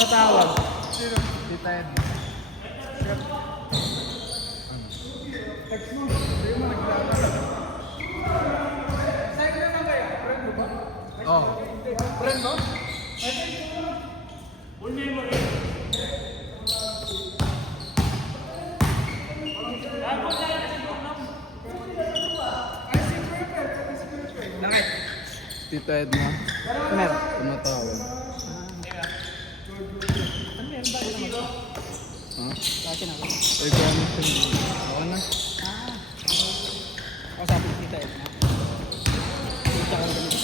Tumatawag. Sino? Tita Ed. Text mo. Hindi mo naglalala. Sa'yo naman kaya? Friend mo ba? Oh. Friend mo? Full memory. Langit. Tita Ed mo. Kumer. Tumatawag. Ano yan? Bakit naman ito? Ha? Bakit naman? Ay, gamit ko na. Oo na. Ako sabi ni Tita Ed na. Kita ko ganito.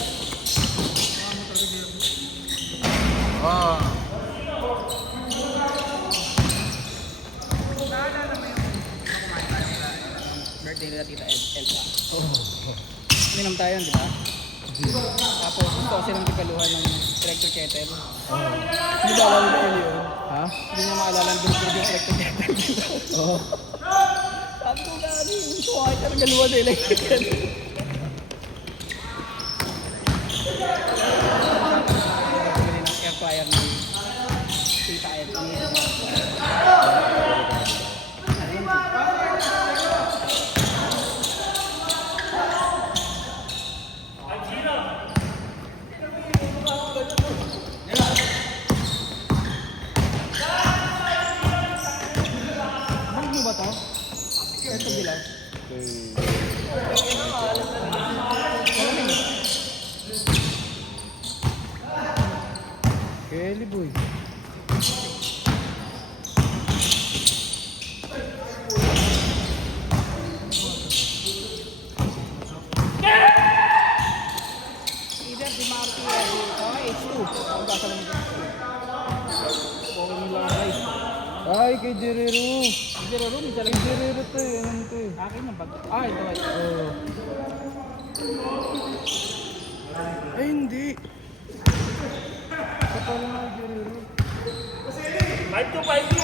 Ah. Naalala mo yung kumain tayo sa birthday nila Tita Elsa? Minom tayo, di ba? Tapos gusto silang tigaluhan ng electric kettle. Hindi ba alala ko yun? Ha? Hindi niya maalala ang group yung electric kettle. Oo. Sabi ko gani, gusto ko kahit galuhan ng electric kettle. Bumili ng air fryer ni Tita Elsa. Bang mo ba to? Ito bilang. Kelly boy. Either Di Marti or H2. Ang basa lang ito. Okay nila ang guys. Ay, kay Jerero. Hindi rin room, isa lang. Kay Jerero to eh. Ano to eh? Akin yung bag. Ah, ito. Oo. Ay, hindi. Ito pala nga Jerero. 5252.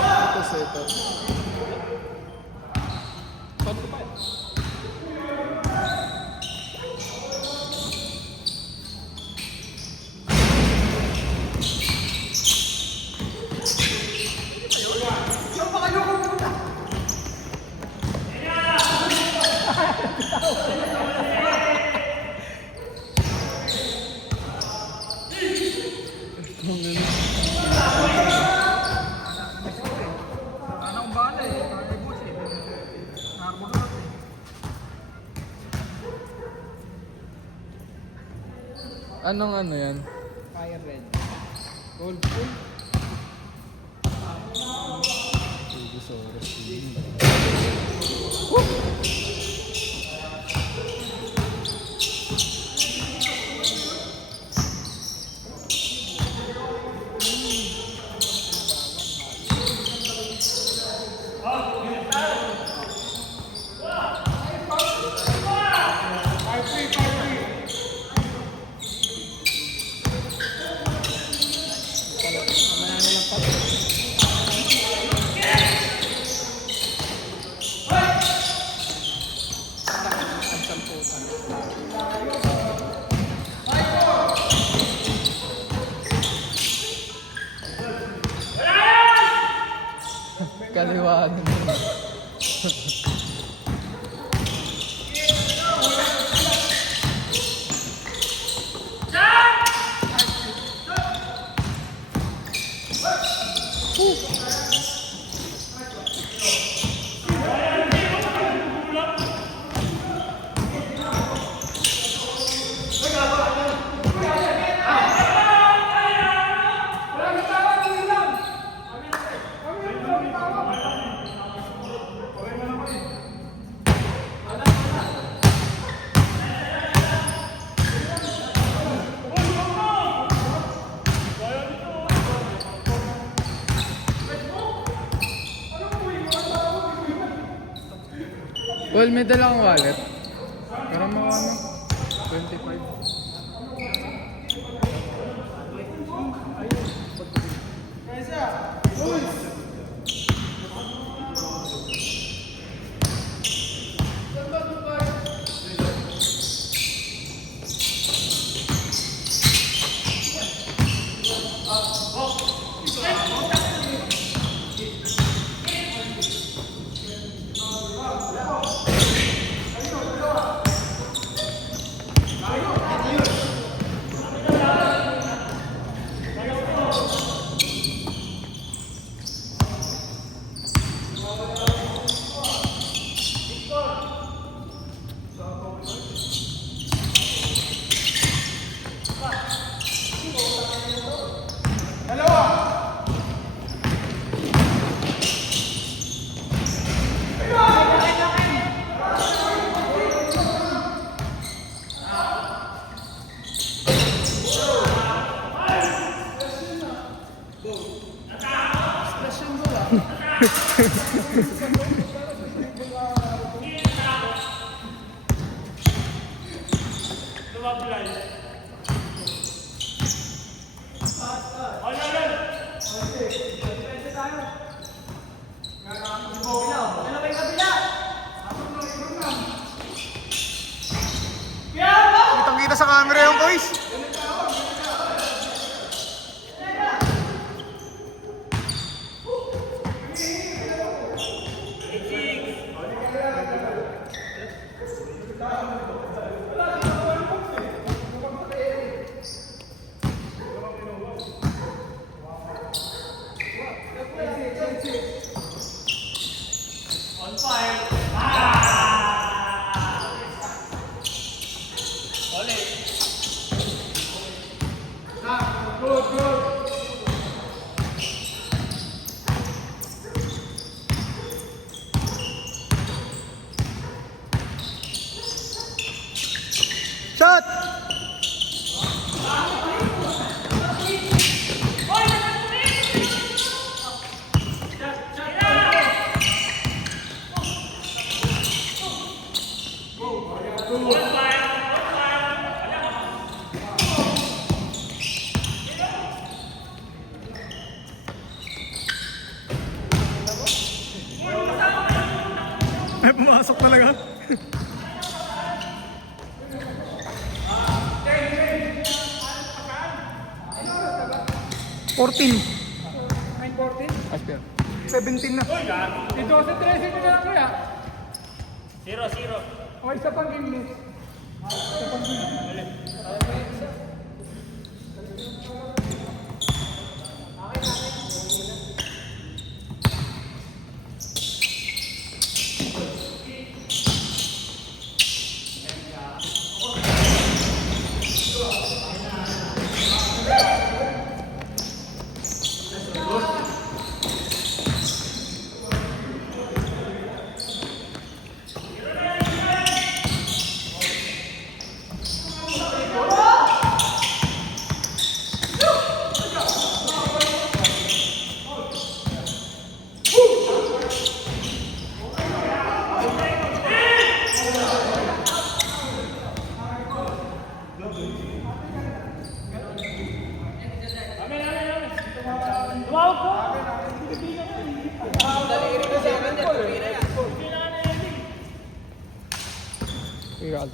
Ito setup. Saan ko pa? Anong bala eh? Kaya bus eh. Narbonat eh. Anong ano yan? Fire red. Gold full. Manalo lang pa. Ang samputan. Kaliwaan mo. Well, may dalang wallet. Para mga ano, 25. Kitang-kita sa camera yung boys. Shot! Ay, pumasok talaga. $14. 9-14? Asper. 17 na. Si 12-13 mo na lang kaya. 0-0. O isa pang game miss. Isa pang game. Iral.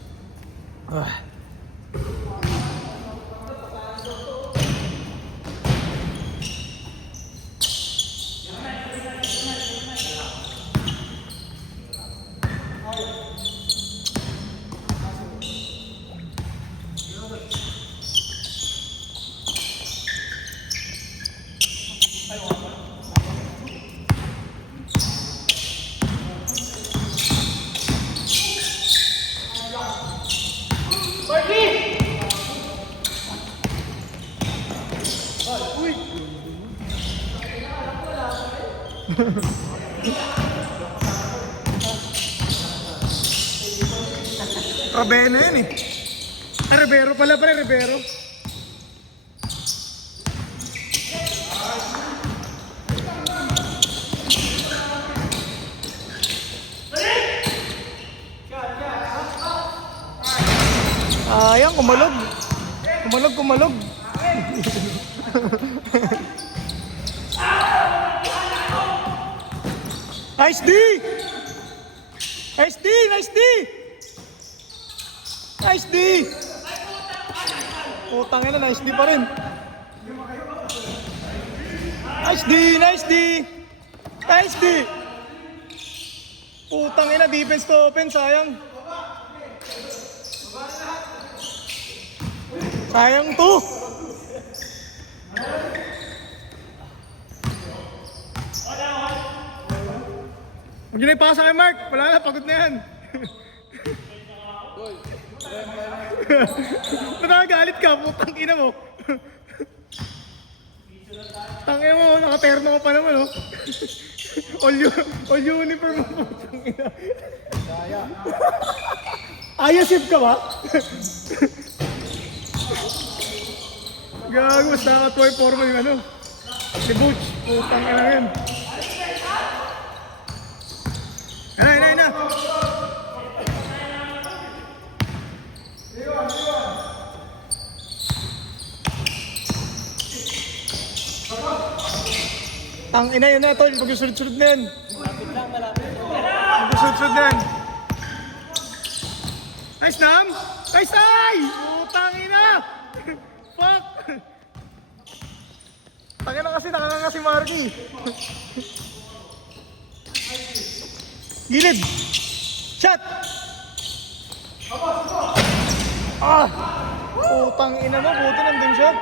Rabeno yun eh. Ay, Rivero pala pre, Rivero. Ayang, kumalog. Kumalog. Nice D! Nice D! Nice D! Putang ina, nice D pa rin. Nice D! Putang ina, defense to open, sayang. Sayang to. Huwag nyo na ipasa kay Mark. Wala na, pagod na yan. Nakagalit ka, putang ina mo. Tangina mo, nakaterno ka pa naman, oh. All uniform mo, putang ina. Ayasip ka ba? Gago, mas nakatuwa yung forma yung ano. Si Butch, putang ina yun. Ay na. Tang ina yun na tol, mag-sunod-sunod na yan. Mag-sunod-sunod na yan. Nice Nam! Nice ay! Putang ina! Fuck! Tangin na kasi, nakakanga si Marky. Gilid! Shot! Ah! Putang ina mo, buti nandun siya.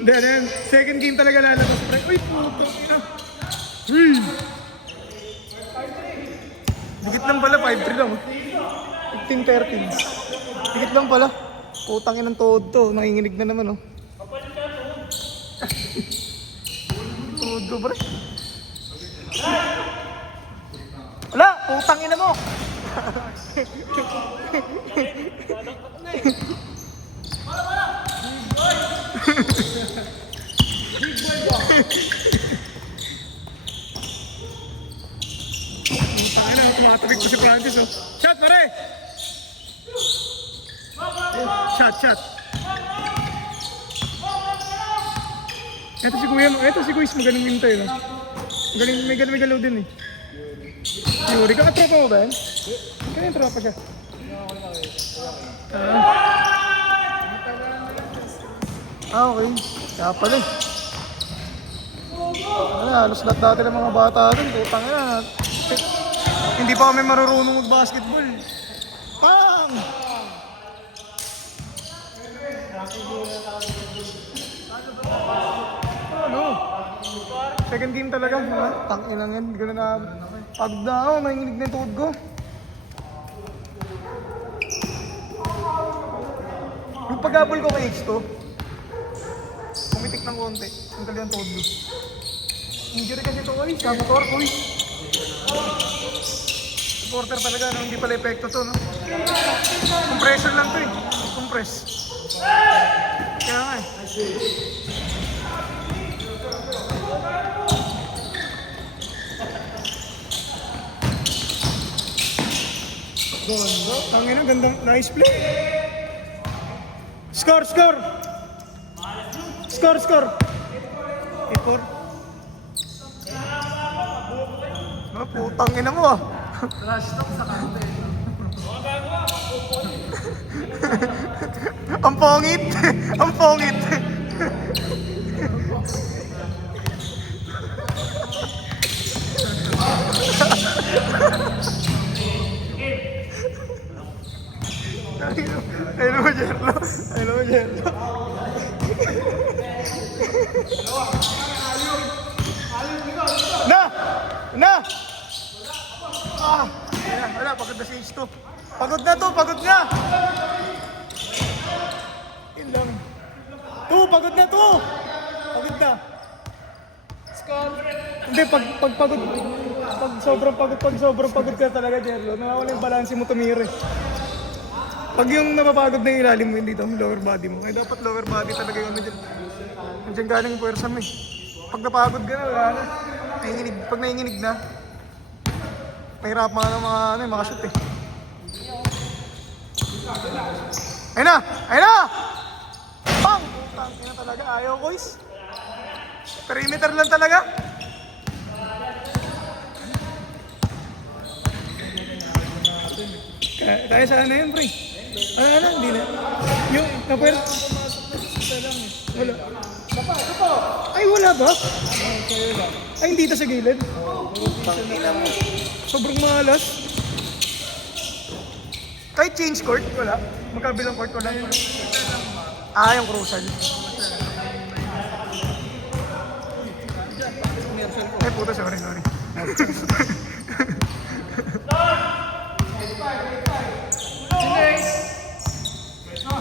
Hindi, ano yun? Second game talaga lalabas. Uy, putang ina! Uy! Dikit lang pala, 5-3 lang. 15-13. Dikit lang pala. Putang inang tood to. Nanginginig na naman, oh. Tood ko, pre. Wala! Putang ina mo! Putang ina, tumatabik ko si Francis, oh. Shot, pare! Shot. Ito si Kuya, ito si Kuya, magaling hintay, no? May galaw din, eh. Yuri, kakatropa mo ba yan? Kaya yung tropa siya. Okay. Kaya pala, eh. Halos lahat dati ng mga bata dun, putang ina. Hindi pa kami marunong mag-basketball. Pang! Ano? Second game talaga, ha? Tangin lang yan, hindi ko na pagod na ako, nanginginig na yung tuhod ko. Yung pag-abol ko kay H2, pumitik ng konti, ang gali ang tuhod ko. Injury kasi ito, oy, sabotor, oy. Supporter talaga, no? Hindi pala epekto to, no? Compressor lang to, eh. Compress. Kaya nga, eh. Tangin na, gandang, nice play. Score! Score! Ah, putang ina mo, ah. Trash talk sa kante. Ang pongit! Ang pongit! Hello, Jerlo. Na! Ah! Ayan, wala, pagod na si H2. Pagod na! Yun lang. Pagod na! Hindi, pag pagod, pag sobrang pagod ka talaga, Jerlo, nawawala yung balanse mo tumira, eh. Pag yung napapagod na yung ilalim mo, hindi yung lower body mo. Kaya dapat lower body talaga yung nandiyan galing yung puwersa mo, eh. Pag napagod ka na, wala na. Pag nanginginig na, mahirap mga shoot, eh. Ayun na! Pang! Putang ina talaga, ayaw boys. Perimeter lang talaga. Kaya sa ano yun, pre? Ano, hindi na. Yung, napwer? Wala. Ay, wala ba? Ay, hindi ito sa gilid? Sobrang malas. Kahit change court, wala. Magkabilang court, wala. Ah, yung crucial. Ay, puto, sorry.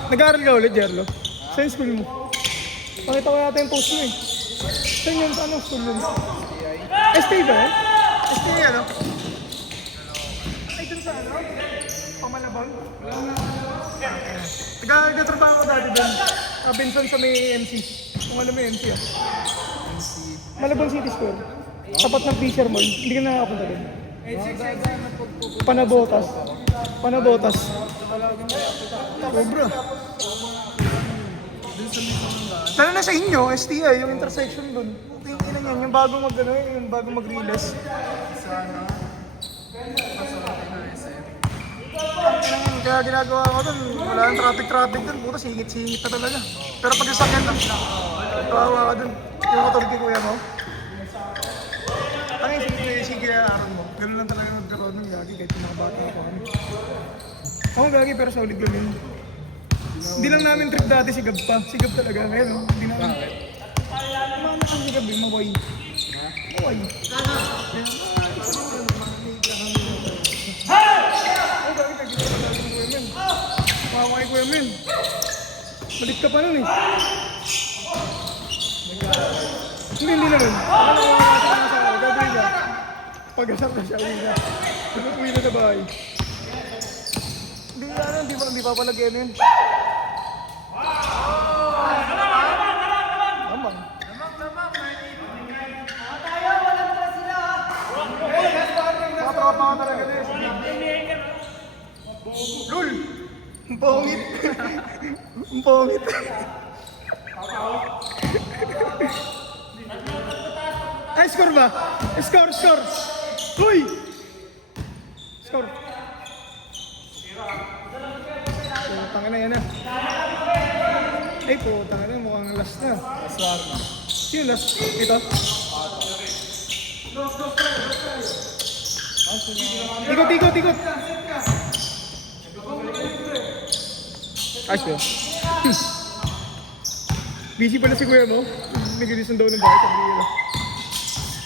Nag-aaral ka ulit, Jerlo? Saan school mo? Pakita ko yata yung post mo, eh. Saan yun? Anong school yun? ST ba yan? ST ano? Ay, dun sa ano? Pamalabang? Nag-trabaho ko dati dun. Benson sa may MC. Kung alam mo yung MC, ah. Malabang City School. Tapat ng Fisher Mall. Hindi ka nakakapunta dun. Panabotas. Sobra. Dun Lalo na sa inyo, STI, yung intersection dun. Tingin na yan, yung bagong mag-release. Kaya ginagawa ko dun, wala yung traffic dun, puto singit-singit na talaga. Pero pag sasakyan lang, kawawa ka dun. Yung katulad kay kuya mo. Ano yung sige araw mo? Ganun lang talaga nagkaroon ng gagi kahit pinakabata ako kami. Ako gagi pero solid kami yun. Hindi lang namin trip dati si Gab pa. Si Gab talaga. Ngayon, no? Hindi namin. Mama kang si Gab eh, maway. Maway. Ay, gagi ka, ginawa natin ng Kuya Men. Maway Kuya Men. Balik ka pa nun eh. Hindi naman. Gagawin na. Pag-asap na siya, uwi na. Uwi na sa bahay. Hindi pa pala ganyan. Lamang. Matawa ka talaga na yun. Lul! Ang pangit. Ang pangit. Ay, score ba? Score! Uy! Score. Putang na yan ah. Ay, putang na, mukhang last na. Swag na. Sino last? Ito? Ikot! Ayos ba? Busy pala si kuya mo. Nagilis ng daw ng bahay.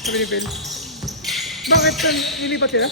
Sabi ni Phil. Bakit nilipat sila?